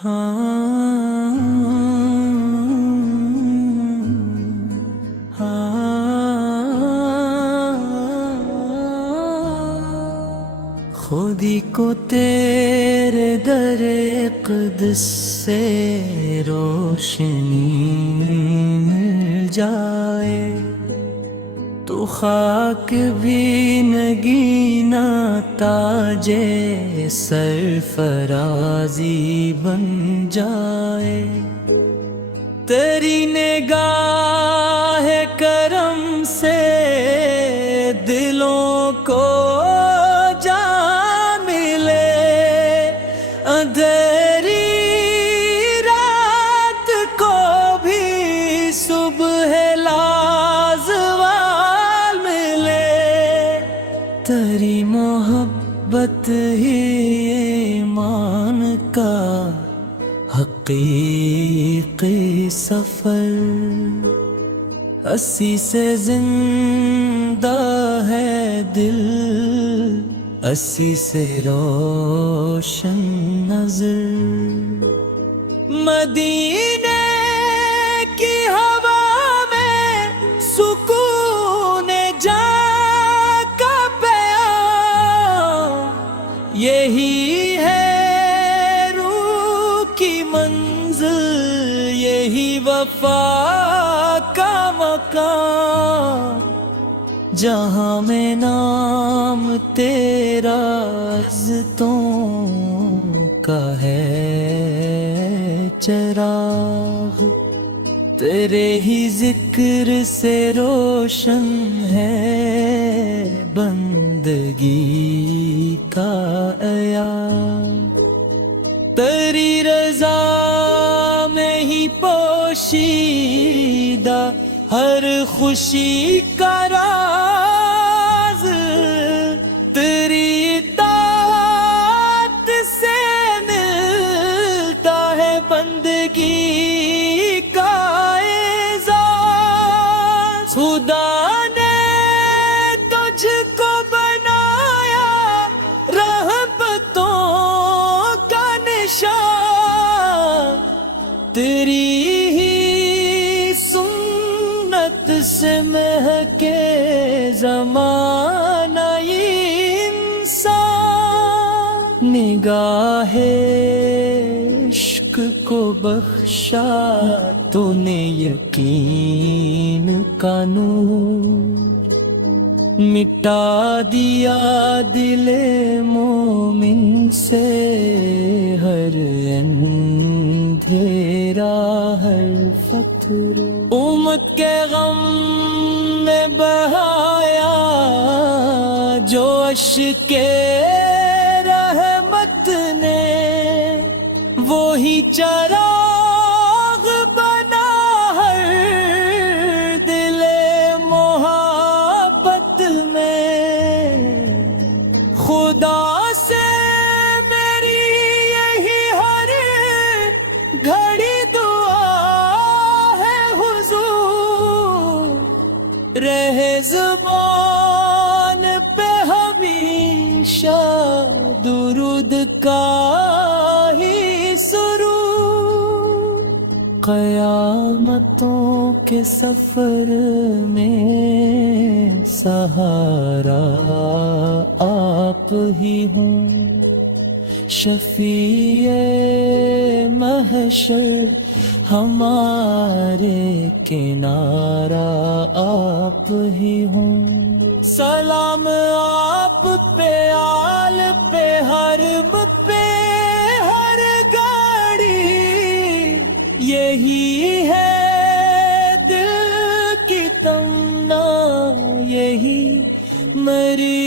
خودی کو تیرے در قدس سے روشنی مل جائے تو خاک بھی نگینا تاج سرفرازی بن جائے. تیری نگاہ کرم سے دلوں کو جان ملے, اندھیری رات کو بھی صبح لازوال ملے. تیری محبت ہی ایمان کا حقیقی سفر, اسی سے زندہ ہے دل, اسی سے روشن نظر. مدینے کی ہوا میں سکون جاں کا پیام, یہی ہے منزل, یہی وفا کا مقام, جہاں میں نام تیرا عزتوں کا ہے چراغ. تیرے ہی ذکر سے روشن ہے بندگی کا عیار. تیری رضا میں ہی پوشیدہ ہر خوشی کا راز, تیری اطاعت سے ملتا ہے بندگی کا اعزاز. خدا نے تجھ کو بنایا رحمتوں تیری ہی سنت سے مہکے زمانہ یہ انسان. نگاہ عشق کو بخشا تو نے یقین کا نور, مٹا دیا دل مومن سے ہر اندھیرا ہر فتر. امت کے غم میں بہایا جو اشک رحمت نے, وہی چراغ بنا ہر دل محبت میں. خدا سے میری یہی ہر گھڑی دعا ہے حضور, رہے زبان پہ ہمیشہ درود کا ہی سرور. قیامتوں کے سفر میں سہارا آپ ہی ہوں, شفیع محشر ہمارے کنارہ آپ ہی ہوں. سلام آپ پہ, آل پہ, حرم پہ, ہر گاڑی, یہی ہے دل کی تمنا, یہی میری